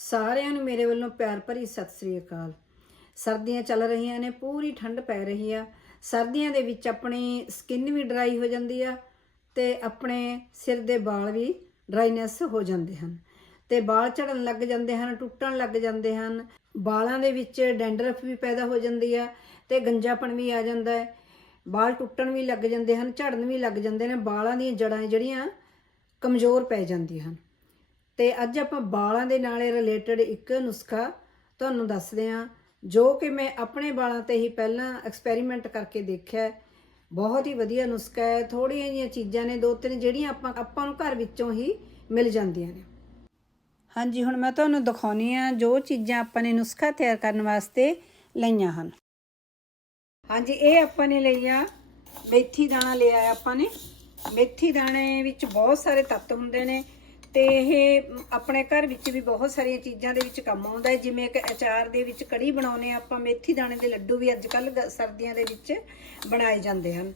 ਸਾਰਿਆਂ ਨੂੰ ਮੇਰੇ ਵੱਲੋਂ ਪਿਆਰ ਭਰੀ ਸਤਿ ਸ੍ਰੀ ਅਕਾਲ। ਸਰਦੀਆਂ ਚੱਲ ਰਹੀਆਂ ਨੇ, ਪੂਰੀ ਠੰਡ ਪੈ ਰਹੀ ਆ। ਸਰਦੀਆਂ ਦੇ ਵਿੱਚ ਆਪਣੀ ਸਕਿਨ ਵੀ ਡਰਾਈ ਹੋ ਜਾਂਦੀ ਆ ਤੇ ਆਪਣੇ ਸਿਰ ਦੇ ਵਾਲ ਵੀ ਡਰਾਈਨੈਸ ਹੋ ਜਾਂਦੇ ਹਨ। ਤੇ ਵਾਲ ਝੜਨ ਲੱਗ ਜਾਂਦੇ ਹਨ, ਟੁੱਟਣ ਲੱਗ ਜਾਂਦੇ ਹਨ। ਵਾਲਾਂ ਦੇ ਵਿੱਚ ਡੈਂਡਰਫ ਵੀ ਪੈਦਾ ਹੋ ਜਾਂਦੀ ਆ ਤੇ ਗੰਜਾਪਣ ਵੀ ਆ ਜਾਂਦਾ ਹੈ। ਵਾਲ ਟੁੱਟਣ ਵੀ ਲੱਗ ਜਾਂਦੇ ਹਨ, ਝੜਨ ਵੀ ਲੱਗ ਜਾਂਦੇ ਨੇ। ਵਾਲਾਂ ਦੀਆਂ ਜੜਾਂ ਜਿਹੜੀਆਂ ਕਮਜ਼ੋਰ ਪੈ ਜਾਂਦੀਆਂ ਹਨ। ਤੇ ਅੱਜ ਆਪਾਂ ਵਾਲਾਂ ਦੇ ਨਾਲ ਰਿਲੇਟਡ ਇੱਕ ਨੁਸਖਾ ਤੁਹਾਨੂੰ ਦੱਸਦੇ ਹਾਂ, ਜੋ ਕਿ ਮੈਂ ਆਪਣੇ ਵਾਲਾਂ ਤੇ ਹੀ ਪਹਿਲਾਂ ਐਕਸਪੈਰੀਮੈਂਟ ਕਰਕੇ ਦੇਖਿਆ ਬਹੁਤ ਹੀ ਵਧੀਆ ਨੁਸਖਾ ਹੈ ਥੋੜੀਆਂ ਜਿਹੀਆਂ ਚੀਜ਼ਾਂ ਨੇ, ਦੋ ਤਿੰਨ ਜਿਹੜੀਆਂ ਆਪਾਂ ਆਪਾਂ ਨੂੰ ਘਰ ਵਿੱਚੋਂ ਹੀ ਮਿਲ ਜਾਂਦੀਆਂ ਨੇ। ਹਾਂਜੀ, ਹੁਣ ਮੈਂ ਤੁਹਾਨੂੰ ਦਿਖਾਉਣੀ ਆ ਜੋ ਚੀਜ਼ਾਂ ਆਪਾਂ ਨੇ ਨੁਸਖਾ ਤਿਆਰ ਕਰਨ ਵਾਸਤੇ ਲਈਆਂ ਹਨ। ਹਾਂਜੀ, ਇਹ ਆਪਾਂ ਨੇ ਲਈਆ, ਮੇਥੀ ਦਾਣਾ ਲਿਆ ਆਪਾਂ ਨੇ। ਮੇਥੀ ਦਾਣੇ ਵਿੱਚ ਬਹੁਤ ਸਾਰੇ ਤੱਤ ਹੁੰਦੇ ਨੇ ਤੇ ਇਹ ਆਪਣੇ ਘਰ ਵਿੱਚ ਵੀ ਬਹੁਤ ਸਾਰੀਆਂ ਚੀਜ਼ਾਂ ਦੇ ਵਿੱਚ ਕੰਮ ਆਉਂਦਾ ਹੈ। ਜਿਵੇਂ ਕਿ ਅਚਾਰ ਦੇ ਵਿੱਚ ਕੜੀ ਬਣਾਉਨੇ ਆਪਾਂ, ਮੇਥੀ ਦਾਣੇ ਦੇ ਲੱਡੂ ਵੀ ਅੱਜ ਕੱਲ ਸਰਦੀਆਂ ਦੇ ਵਿੱਚ ਬਣਾਏ ਜਾਂਦੇ ਹਨ।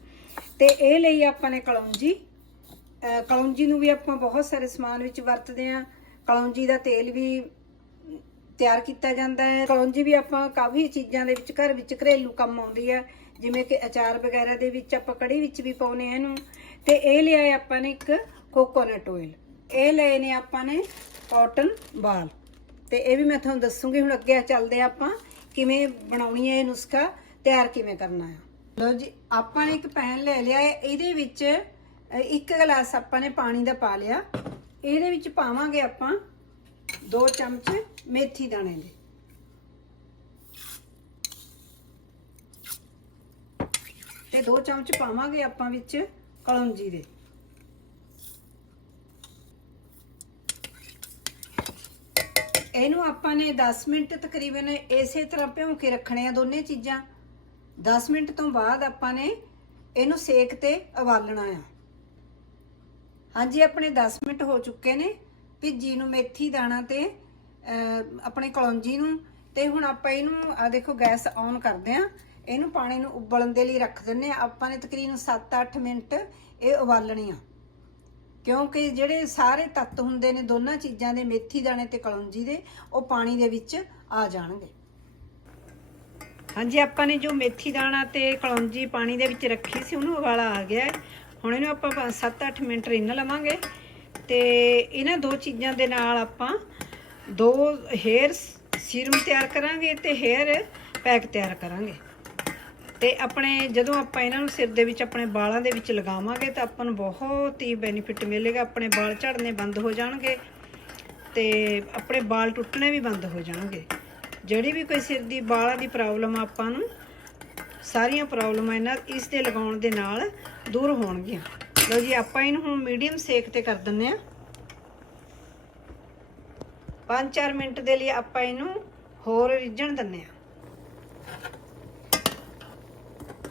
ਤੇ ਇਹ ਲਈ ਆਪਾਂ ਨੇ ਕਲੌਂਜੀ ਕਲੌਂਜੀ ਨੂੰ ਵੀ ਆਪਾਂ ਬਹੁਤ ਸਾਰੇ ਸਮਾਨ ਵਿੱਚ ਵਰਤਦੇ ਹਾਂ। ਕਲੌਂਜੀ ਦਾ ਤੇਲ ਵੀ ਤਿਆਰ ਕੀਤਾ ਜਾਂਦਾ ਹੈ। ਕਲੌਂਜੀ ਵੀ ਆਪਾਂ ਕਾਫੀ ਚੀਜ਼ਾਂ ਦੇ ਵਿੱਚ ਘਰ ਵਿੱਚ ਘਰੇਲੂ ਕੰਮ ਆਉਂਦੀ ਹੈ। ਜਿਵੇਂ ਕਿ ਅਚਾਰ ਵਗੈਰਾ ਦੇ ਵਿੱਚ ਆਪਾਂ ਕੜੀ ਵਿੱਚ ਵੀ ਪਾਉਨੇ ਆ ਇਹਨੂੰ। ਤੇ ਇਹ ਲਿਆ ਹੈ ਆਪਾਂ ਨੇ ਇੱਕ ਕੋਕੋਨਟ ਆਇਲ ਇਹ ਲਏ ਨੇ ਆਪਾਂ ਨੇ ਕਾਟਨ ਬਾਲ। ਤੇ ਇਹ ਵੀ ਮੈਂ ਤੁਹਾਨੂੰ ਦੱਸੂਗੀ, ਹੁਣ ਅੱਗੇ ਚੱਲਦੇ ਹਾਂ ਆਪਾਂ, ਕਿਵੇਂ ਬਣਾਉਣੀ ਹੈ ਇਹ ਨੁਸਖਾ, ਤਿਆਰ ਕਿਵੇਂ ਕਰਨਾ ਹੈ ਲਓ ਜੀ, ਆਪਾਂ ਨੇ ਇੱਕ ਪੈਨ ਲੈ ਲਿਆ ਇਹਦੇ ਵਿੱਚ ਇੱਕ ਗਲਾਸ ਆਪਾਂ ਨੇ ਪਾਣੀ ਦਾ ਪਾ ਲਿਆ। ਇਹਦੇ ਵਿੱਚ ਪਾਵਾਂਗੇ ਆਪਾਂ 2 ਚਮਚ ਮੇਥੀ ਦਾਣੇ ਦੇ। ਤੇ 2 ਚਮਚ ਪਾਵਾਂਗੇ ਆਪਾਂ ਵਿੱਚ ਕਲੌਂਜੀ ਦੇ। ਇਹਨੂੰ ਆਪਾਂ ਨੇ 10 ਮਿੰਟ ਤਕਰੀਬਨ ਇਸੇ ਤਰ੍ਹਾਂ ਭਿਉਂ ਕੇ ਰੱਖਣੇ ਆ ਦੋਨੇ ਚੀਜ਼ਾਂ। 10 ਮਿੰਟ ਤੋਂ ਬਾਅਦ ਆਪਾਂ ਨੇ ਇਹਨੂੰ ਸੇਕ ਤੇ ਉਬਾਲਣਾ ਆ। ਹਾਂਜੀ, ਆਪਣੇ 10 ਮਿੰਟ ਹੋ ਚੁੱਕੇ ਨੇ। ਭਿੱਜੀ ਨੂੰ ਮੇਥੀ ਦਾਣਾ ਤੇ ਆਪਣੇ ਕਲੌਂਜੀ ਨੂੰ ਤੇ ਹੁਣ ਆਪਾਂ ਇਹਨੂੰ ਆ ਦੇਖੋ ਗੈਸ ਔਨ ਕਰਦੇ ਆ। ਇਹਨੂੰ ਪਾਣੀ ਨੂੰ ਉਬਲਣ ਦੇ ਲਈ ਰੱਖ ਦਿੰਨੇ ਆ। ਆਪਾਂ ਨੇ ਤਕਰੀਬਨ 7-8 ਮਿੰਟ ਇਹ ਉਬਾਲਣੀ ਆ। ਕਿਉਂਕਿ ਜਿਹੜੇ ਸਾਰੇ ਤੱਤ ਹੁੰਦੇ ਨੇ, ਦੋਨਾਂ ਚੀਜ਼ਾਂ ਦੇ ਮੇਥੀ ਦਾਣੇ ਤੇ ਕਲੌਂਜੀ ਦੇ, ਉਹ ਪਾਣੀ ਦੇ ਵਿੱਚ ਆ ਜਾਣਗੇ ਹਾਂਜੀ, ਆਪਾਂ ਨੇ ਜੋ ਮੇਥੀ ਦਾਣਾ ਤੇ ਕਲੌਂਜੀ ਪਾਣੀ ਦੇ ਵਿੱਚ ਰੱਖੀ ਸੀ, ਉਹਨੂੰ ਉਬਾਲਾ ਆ ਗਿਆ ਹੈ। ਹੁਣ ਇਹਨੂੰ ਆਪਾਂ 7-8 ਮਿੰਟ ਰਿੰਨ ਲਵਾਂਗੇ ਤੇ ਇਹਨਾਂ ਦੋ ਚੀਜ਼ਾਂ ਦੇ ਨਾਲ ਆਪਾਂ ਦੋ ਹੇਅਰ ਸੀਰਮ ਤਿਆਰ ਕਰਾਂਗੇ ਤੇ ਹੇਅਰ ਪੈਕ ਤਿਆਰ ਕਰਾਂਗੇ ਤੇ ਆਪਣੇ ਜਦੋਂ ਆਪਾਂ ਇਹਨਾਂ ਨੂੰ ਸਿਰ ਦੇ ਵਿੱਚ, ਆਪਣੇ ਵਾਲਾਂ ਦੇ ਵਿੱਚ ਲਗਾਵਾਂਗੇ ਤਾਂ ਆਪਾਂ ਨੂੰ ਬਹੁਤ ਹੀ ਬੈਨੀਫਿਟ ਮਿਲੇਗਾ। ਆਪਣੇ ਵਾਲ ਝੜਨੇ ਬੰਦ ਹੋ ਜਾਣਗੇ ਤੇ ਆਪਣੇ ਵਾਲ ਟੁੱਟਣੇ ਵੀ ਬੰਦ ਹੋ ਜਾਣਗੇ। ਜਿਹੜੀ ਵੀ ਕੋਈ ਸਿਰ ਦੀ, ਵਾਲਾਂ ਦੀ ਪ੍ਰੋਬਲਮ ਆਪਾਂ ਨੂੰ, ਸਾਰੀਆਂ ਪ੍ਰੋਬਲਮਾਂ ਇਹਨਾਂ ਇਸ ਦੇ ਲਗਾਉਣ ਦੇ ਨਾਲ ਦੂਰ ਹੋਣਗੀਆਂ। ਲਓ ਜੀ, ਆਪਾਂ ਇਹਨੂੰ ਹੁਣ ਮੀਡੀਅਮ ਸੇਕ ਤੇ ਕਰ ਦਿੰਨੇ ਆ 5-4 ਮਿੰਟ ਦੇ ਲਈ ਆਪਾਂ ਇਹਨੂੰ ਹੋਰ ਰਿੱਝਣ ਦਿੰਨੇ ਆ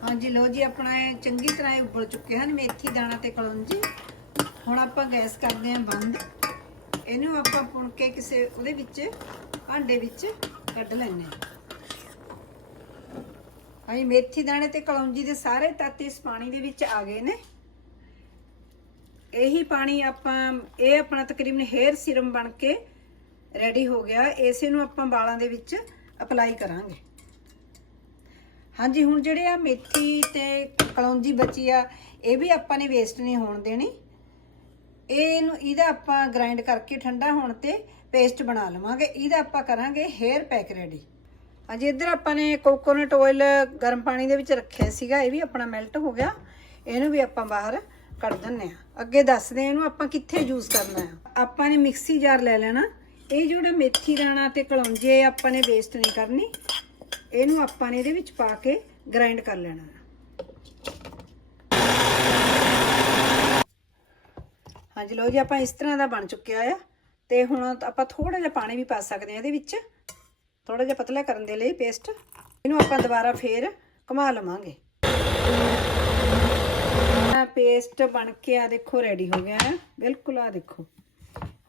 ਹਾਂਜੀ, ਲਓ ਜੀ, ਆਪਣਾ ਇਹ ਚੰਗੀ ਤਰ੍ਹਾਂ ਇਹ ਉਬਲ ਚੁੱਕੇ ਹਨ ਮੇਥੀ ਦਾਣਾ ਤੇ ਕਲੌਂਜੀ। ਹੁਣ ਆਪਾਂ ਗੈਸ ਕਰਦੇ ਹਾਂ ਬੰਦ। ਇਹਨੂੰ ਆਪਾਂ ਪੁਣ ਕੇ ਕਿਸੇ ਉਹਦੇ ਵਿੱਚ, ਭਾਂਡੇ ਵਿੱਚ ਕੱਢ ਲੈਣੇ ਹਾਂਜੀ ਮੇਥੀ ਦਾਣੇ ਤੇ ਕਲੌਂਜੀ ਦੇ ਸਾਰੇ ਤੱਤ ਇਸ ਪਾਣੀ ਦੇ ਵਿੱਚ ਆ ਗਏ ਨੇ। ਇਹੀ ਪਾਣੀ ਆਪਾਂ, ਇਹ ਆਪਣਾ ਤਕਰੀਬਨ ਹੇਅਰ ਸੀਰਮ ਬਣ ਕੇ ਰੈਡੀ ਹੋ ਗਿਆ। ਇਸੇ ਨੂੰ ਆਪਾਂ ਵਾਲਾਂ ਦੇ ਵਿੱਚ ਅਪਲਾਈ ਕਰਾਂਗੇ। ਹਾਂਜੀ, ਹੁਣ ਜਿਹੜੇ ਆ ਮੇਥੀ ਤੇ ਕਲੌਂਜੀ ਬਚੀ ਆ, ਇਹ ਵੀ ਆਪਾਂ ਨੇ ਵੇਸਟ ਨਹੀਂ ਹੋਣ ਦੇਣੀ। ਇਹ ਇਹਨੂੰ, ਇਹਦਾ ਆਪਾਂ ਗ੍ਰਾਈਂਡ ਕਰਕੇ ਠੰਡਾ ਹੋਣ ਤੇ ਪੇਸਟ ਬਣਾ ਲਵਾਂਗੇ। ਇਹਦਾ ਆਪਾਂ ਕਰਾਂਗੇ ਹੇਅਰ ਪੈਕ ਰੈਡੀ ਹਾਂਜੀ, ਇੱਧਰ ਆਪਾਂ ਨੇ ਕੋਕੋਨਟ ਆਇਲ ਗਰਮ ਪਾਣੀ ਦੇ ਵਿੱਚ ਰੱਖਿਆ ਸੀਗਾ, ਇਹ ਵੀ ਆਪਣਾ ਮੈਲਟ ਹੋ ਗਿਆ। ਇਹਨੂੰ ਵੀ ਆਪਾਂ ਬਾਹਰ ਕੱਢ ਦਿੰਨੇ ਆ ਅੱਗੇ ਦੱਸਦੇ ਆ ਇਹਨੂੰ ਆਪਾਂ ਕਿੱਥੇ ਯੂਜ਼ ਕਰਨਾ ਆ। ਆਪਾਂ ਨੇ ਮਿਕਸੀ ਜਾਰ ਲੈ ਲੈਣਾ। ਇਹ ਜਿਹੜਾ ਮੇਥੀ ਦਾਣਾ ਤੇ ਕਲੌਂਜੀ ਇਹ ਆਪਾਂ ਨੇ ਵੇਸਟ ਨਹੀਂ ਕਰਨੀ। ਇਹਨੂੰ ਆਪਾਂ ਨੇ ਇਹਦੇ ਵਿੱਚ ਪਾ ਕੇ ਗ੍ਰਾਈਂਡ ਕਰ ਲੈਣਾ ਹਾਂਜੀ, ਲਓ ਜੀ, ਆਪਾਂ ਇਸ ਤਰ੍ਹਾਂ ਦਾ ਬਣ ਚੁੱਕਿਆ ਆ। ਤੇ ਹੁਣ ਆਪਾਂ ਥੋੜਾ ਜਿਹਾ ਪਾਣੀ ਵੀ ਪਾ ਸਕਦੇ ਆ ਇਹਦੇ ਵਿੱਚ। ਥੋੜਾ ਜਿਹਾ ਪਤਲਾ ਕਰਨ ਦੇ ਲਈ ਪੇਸਟ ਇਹਨੂੰ ਆਪਾਂ ਦੁਬਾਰਾ ਫੇਰ ਘੁਮਾ ਲਵਾਂਗੇ। ਆ ਪੇਸਟ ਬਣ ਕੇ ਆ ਦੇਖੋ ਰੈਡੀ ਹੋ ਗਿਆ ਹੈ। ਬਿਲਕੁਲ ਆ ਦੇਖੋ।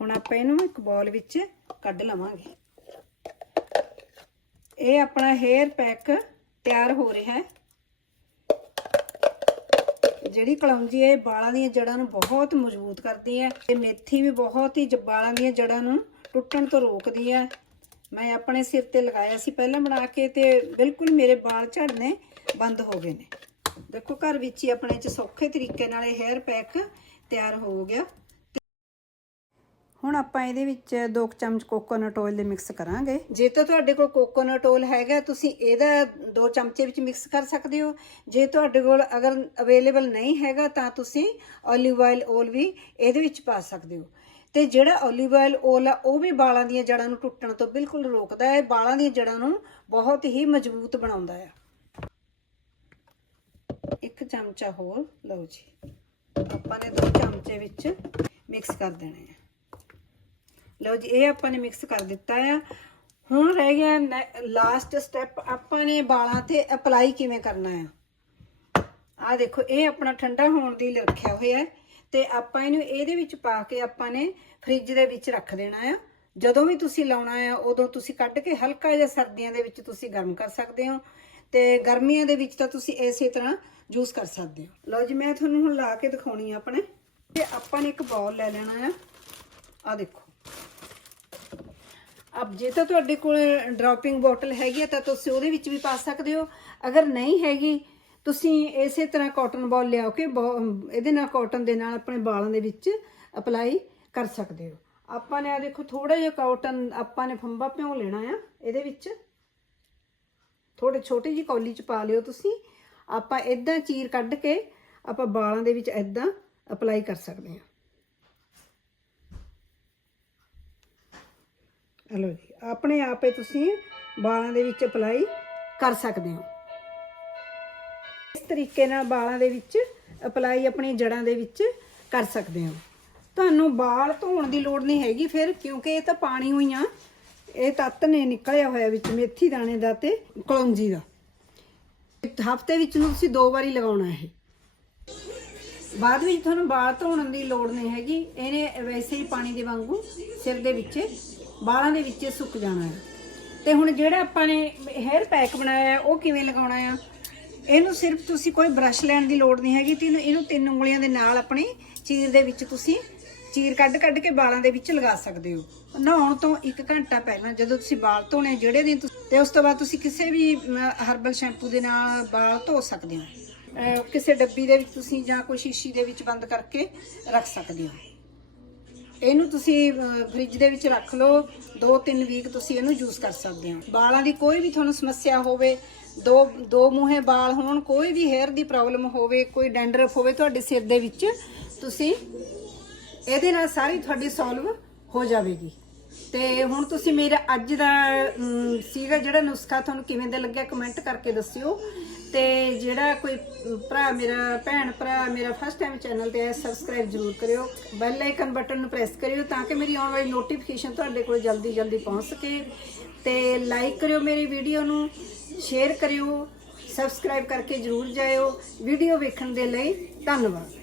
ਹੁਣ ਆਪਾਂ ਇਹਨੂੰ ਇੱਕ ਬੋਲ ਵਿੱਚ ਕੱਢ ਲਵਾਂਗੇ। ਇਹ ਆਪਣਾ ਹੇਅਰ ਪੈਕ ਤਿਆਰ ਹੋ ਰਿਹਾ ਹੈ। ਜਿਹੜੀ ਕਲੌਂਜੀ ਹੈ ਇਹ ਵਾਲਾਂ ਦੀਆਂ ਜੜ੍ਹਾਂ ਨੂੰ ਬਹੁਤ ਮਜ਼ਬੂਤ ਕਰਦੀ ਹੈ ਤੇ ਮੇਥੀ ਵੀ ਬਹੁਤ ਹੀ ਜ- ਵਾਲਾਂ ਦੀਆਂ ਜੜ੍ਹਾਂ ਨੂੰ ਟੁੱਟਣ ਤੋਂ ਰੋਕਦੀ ਹੈ। ਮੈਂ ਆਪਣੇ ਸਿਰ ਤੇ ਲਗਾਇਆ ਸੀ ਪਹਿਲਾਂ ਬਣਾ ਕੇ ਤੇ ਬਿਲਕੁਲ ਮੇਰੇ ਵਾਲ ਝੜਨੇ ਬੰਦ ਹੋ ਗਏ ਨੇ। ਦੇਖੋ ਘਰ ਵਿੱਚ ਹੀ ਆਪਣੇ ਚ ਸੌਖੇ ਤਰੀਕੇ ਨਾਲ ਇਹ ਹੇਅਰ ਪੈਕ ਤਿਆਰ ਹੋ ਗਿਆ। ਹੁਣ ਆਪਾਂ ਇਹਦੇ ਵਿੱਚ 2 ਚਮਚ ਕੋਕੋਨਟ ਆਇਲ ਦੇ ਮਿਕਸ ਕਰਾਂਗੇ। ਜੇ ਤਾਂ ਤੁਹਾਡੇ ਕੋਲ ਕੋਕੋਨਟ ਆਇਲ ਹੈਗਾ, ਤੁਸੀਂ ਇਹਦਾ 2 ਚਮਚੇ ਵਿੱਚ ਮਿਕਸ ਕਰ ਸਕਦੇ ਹੋ। ਜੇ ਤੁਹਾਡੇ ਕੋਲ ਅਗਰ ਅਵੇਲੇਬਲ ਨਹੀਂ ਹੈਗਾ, ਤਾਂ ਤੁਸੀਂ ਓਲੀਵ ਆਇਲ ਓਲ ਵੀ ਇਹਦੇ ਵਿੱਚ ਪਾ ਸਕਦੇ ਹੋ। ਤੇ ਜਿਹੜਾ ਓਲੀਵ ਆਇਲ ਓਲ ਆ, ਉਹ ਵੀ ਵਾਲਾਂ ਦੀਆਂ ਜੜ੍ਹਾਂ ਨੂੰ ਟੁੱਟਣ ਤੋਂ ਬਿਲਕੁਲ ਰੋਕਦਾ ਹੈ। ਵਾਲਾਂ ਦੀਆਂ ਜੜ੍ਹਾਂ ਨੂੰ ਬਹੁਤ ਹੀ ਮਜ਼ਬੂਤ ਬਣਾਉਂਦਾ ਹੈ। ਇੱਕ ਚਮਚਾ ਹੋਰ, ਲਓ ਜੀ। ਆਪਾਂ ਨੇ ਦੋ ਚਮਚੇ ਵਿੱਚ ਮਿਕਸ ਕਰ ਦੇਣੇ ਆ। ਲਓ ਜੀ, ਇਹ ਆਪਾਂ ਨੇ ਮਿਕਸ ਕਰ ਦਿੱਤਾ ਆ। ਹੁਣ ਰਹਿ ਗਿਆ ਲਾਸਟ ਸਟੈਪ ਆਪਾਂ ਨੇ ਵਾਲਾਂ ਤੇ ਅਪਲਾਈ ਕਿਵੇਂ ਕਰਨਾ ਆ? ਆ ਦੇਖੋ, ਇਹ ਆਪਣਾ ਠੰਡਾ ਹੋਣ ਦੀ ਰੱਖਿਆ ਹੋਇਆ ਹੈ ਤੇ ਆਪਾਂ ਇਹਨੂੰ ਇਹਦੇ ਵਿੱਚ ਪਾ ਕੇ ਆਪਾਂ ਨੇ ਫ੍ਰਿਜ ਦੇ ਵਿੱਚ ਰੱਖ ਦੇਣਾ ਆ। ਜਦੋਂ ਵੀ ਤੁਸੀਂ ਲਾਉਣਾ ਆ, ਉਦੋਂ ਤੁਸੀਂ ਕੱਢ ਕੇ ਹਲਕਾ ਜਿਹਾ ਸਰਦੀਆਂ ਦੇ ਵਿੱਚ ਤੁਸੀਂ ਗਰਮ ਕਰ ਸਕਦੇ ਹੋ ਤੇ ਗਰਮੀਆਂ ਦੇ ਵਿੱਚ ਤਾਂ ਤੁਸੀਂ ਇਸੇ ਤਰ੍ਹਾਂ ਯੂਜ਼ ਕਰ ਸਕਦੇ ਹੋ। ਲਓ ਜੀ, ਮੈਂ ਤੁਹਾਨੂੰ ਹੁਣ ਲਾ ਕੇ ਦਿਖਾਉਣੀ ਆ ਆਪਣੇ। ਤੇ ਆਪਾਂ ਨੇ ਇੱਕ ਬਾਉਲ ਲੈ ਲੈਣਾ ਆ। ਆ ਦੇਖੋ। ਅਬ ਜੇ ਤਾਂ ਤੁਹਾਡੇ ਕੋਲ ਡ੍ਰੌਪਿੰਗ ਬੋਟਲ ਹੈਗੀ ਆ ਤਾਂ ਤੁਸੀਂ ਉਹਦੇ ਵਿੱਚ ਵੀ ਪਾ ਸਕਦੇ ਹੋ। ਅਗਰ ਨਹੀਂ ਹੈਗੀ, ਤੁਸੀਂ ਇਸੇ ਤਰ੍ਹਾਂ ਕਾਟਨ ਬਾਲ ਲਿਆਓ ਕੇ ਬੋ- ਇਹਦੇ ਨਾਲ ਕਾਟਨ ਦੇ ਨਾਲ ਆਪਣੇ ਵਾਲਾਂ ਦੇ ਵਿੱਚ ਅਪਲਾਈ ਕਰ ਸਕਦੇ ਹੋ। ਆਪਾਂ ਨੇ ਆ ਦੇਖੋ ਥੋੜਾ ਜਿਹਾ ਕਾਟਨ ਆਪਾਂ ਨੇ ਫੰਬਾ ਭਿਉਂ ਲੈਣਾ ਆ ਇਹਦੇ ਵਿੱਚ। ਥੋੜੇ ਛੋਟੀ ਜਿਹੀ ਕੌਲੀ ਚ ਪਾ ਲਿਓ ਤੁਸੀਂ। ਆਪਾਂ ਇਦਾਂ ਚੀਰ ਕੱਢ ਕੇ ਆਪਾਂ ਵਾਲਾਂ ਦੇ ਵਿੱਚ ਇਦਾਂ ਅਪਲਾਈ ਕਰ ਸਕਦੇ ਹਾਂ। ਹਲੋ ਜੀ, ਆਪਣੇ ਆਪੇ ਤੁਸੀਂ ਵਾਲਾਂ ਦੇ ਵਿੱਚ ਅਪਲਾਈ ਕਰ ਸਕਦੇ ਹੋ। ਇਸ ਤਰੀਕੇ ਨਾਲ ਵਾਲਾਂ ਦੇ ਵਿੱਚ ਅਪਲਾਈ ਆਪਣੀ ਜੜਾਂ ਦੇ ਵਿੱਚ ਕਰ ਸਕਦੇ ਹੋ। ਤੁਹਾਨੂੰ ਵਾਲ ਧੋਣ ਦੀ ਲੋੜ ਨਹੀਂ ਹੈਗੀ ਫਿਰ, ਕਿਉਂਕਿ ਇਹ ਤਾਂ ਪਾਣੀ ਹੋਈ ਆ ਇਹ ਤੱਤ ਨੇ ਨਿਕਲਿਆ ਹੋਇਆ ਵਿੱਚ ਮੇਥੀ ਦਾਣੇ ਦਾ ਤੇ ਕਲੌਂਜੀ ਦਾ। ਹਫ਼ਤੇ ਵਿੱਚ ਨੂੰ ਤੁਸੀਂ ਦੋ ਵਾਰੀ ਲਗਾਉਣਾ ਇਹ। ਬਾਅਦ ਵਿੱਚ ਤੁਹਾਨੂੰ ਬਾਲ ਧੋਣ ਦੀ ਲੋੜ ਨਹੀਂ ਹੈਗੀ, ਇਹਨੇ ਵੈਸੇ ਹੀ ਪਾਣੀ ਦੇ ਵਾਂਗੂ ਸਿਰ ਦੇ ਵਿੱਚ ਬਾਲਾਂ ਦੇ ਵਿੱਚ ਸੁੱਕ ਜਾਣਾ ਹੈ। ਤੇ ਹੁਣ ਜਿਹੜਾ ਆਪਾਂ ਨੇ ਹੈਅਰ ਪੈਕ ਬਣਾਇਆ ਉਹ ਕਿਵੇਂ ਲਗਾਉਣਾ ਆ? ਇਹਨੂੰ ਸਿਰਫ ਤੁਸੀਂ ਕੋਈ ਬ੍ਰਸ਼ ਲੈਣ ਦੀ ਲੋੜ ਨਹੀਂ ਹੈਗੀ, ਤੇ ਇਹਨੂੰ ਤਿੰਨ ਉਂਗਲੀਆਂ ਦੇ ਨਾਲ ਆਪਣੀ ਚੀਰ ਦੇ ਵਿੱਚ ਤੁਸੀਂ ਚੀਰ ਕੱਢ ਕੱਢ ਕੇ ਬਾਲਾਂ ਦੇ ਵਿੱਚ ਲਗਾ ਸਕਦੇ ਹੋ। ਨਹਾਉਣ ਤੋਂ 1 ਘੰਟਾ ਪਹਿਲਾਂ ਜਦੋਂ ਤੁਸੀਂ ਵਾਲ ਧੋਣੇ ਜਿਹੜੇ ਦਿਨ ਤੁਸੀਂ- ਤੇ ਉਸ ਤੋਂ ਬਾਅਦ ਤੁਸੀਂ ਕਿਸੇ ਵੀ ਹਰਬਲ ਸ਼ੈਂਪੂ ਦੇ ਨਾਲ ਵਾਲ ਧੋ ਸਕਦੇ ਹੋ। ਕਿਸੇ ਡੱਬੀ ਦੇ ਵਿੱਚ ਤੁਸੀਂ ਜਾਂ ਕੋਈ ਸ਼ੀਸ਼ੀ ਦੇ ਵਿੱਚ ਬੰਦ ਕਰਕੇ ਰੱਖ ਸਕਦੇ ਹੋ। ਇਹਨੂੰ ਤੁਸੀਂ ਅਹ, ਫ੍ਰਿਜ ਦੇ ਵਿੱਚ ਰੱਖ ਲਓ। 2-3 ਵੀਕ ਤੁਸੀਂ ਇਹਨੂੰ ਯੂਜ਼ ਕਰ ਸਕਦੇ ਹੋ। ਵਾਲਾਂ ਦੀ ਕੋਈ ਵੀ ਤੁਹਾਨੂੰ ਸਮੱਸਿਆ ਹੋਵੇ ਦੋ ਦੋ ਮੂਹੇ ਵਾਲ ਹੋਣ ਕੋਈ ਵੀ ਹੇਅਰ ਦੀ ਪ੍ਰੋਬਲਮ ਹੋਵੇ ਕੋਈ ਡੈਂਡਰਫ ਹੋਵੇ ਤੁਹਾਡੇ ਸਿਰ ਦੇ ਵਿੱਚ ਤੁਸੀਂ ਇਹਦੇ ਨਾਲ ਸਾਰੀ ਤੁਹਾਡੀ ਸੋਲਵ ਹੋ ਜਾਵੇਗੀ। ਤੇ ਹੁਣ ਤੁਸੀਂ ਮੇਰਾ ਅੱਜ ਦਾ ਸੀਗਾ ਜਿਹੜਾ ਨੁਸਖਾ ਤੁਹਾਨੂੰ ਕਿਵੇਂ ਦਾ ਲੱਗਿਆ ਕਮੈਂਟ ਕਰਕੇ ਦੱਸਿਓ। ਤੇ ਜਿਹੜਾ ਕੋਈ ਭਰਾ ਮੇਰਾ, ਭੈਣ ਭਰਾ ਮੇਰਾ ਫਸਟ ਟਾਈਮ ਚੈਨਲ ਤੇ ਹੈ ਸਬਸਕ੍ਰਾਈਬ ਜ਼ਰੂਰ ਕਰਿਓ। ਬੈਲ ਆਈਕਨ ਬਟਨ ਨੂੰ ਪ੍ਰੈਸ ਕਰਿਓ ਤਾਂ ਕਿ ਮੇਰੀ ਆਉਣ ਵਾਲੀ ਨੋਟੀਫਿਕੇਸ਼ਨ ਤੁਹਾਡੇ ਕੋਲ ਜਲਦੀ ਜਲਦੀ ਪਹੁੰਚ ਸਕੇ। ਤੇ ਲਾਈਕ ਕਰਿਓ ਮੇਰੀ ਵੀਡੀਓ ਨੂੰ ਸ਼ੇਅਰ ਕਰਿਓ ਸਬਸਕ੍ਰਾਈਬ ਕਰਕੇ ਜ਼ਰੂਰ ਜਾਇਓ। ਵੀਡੀਓ ਵੇਖਣ ਦੇ ਲਈ ਧੰਨਵਾਦ।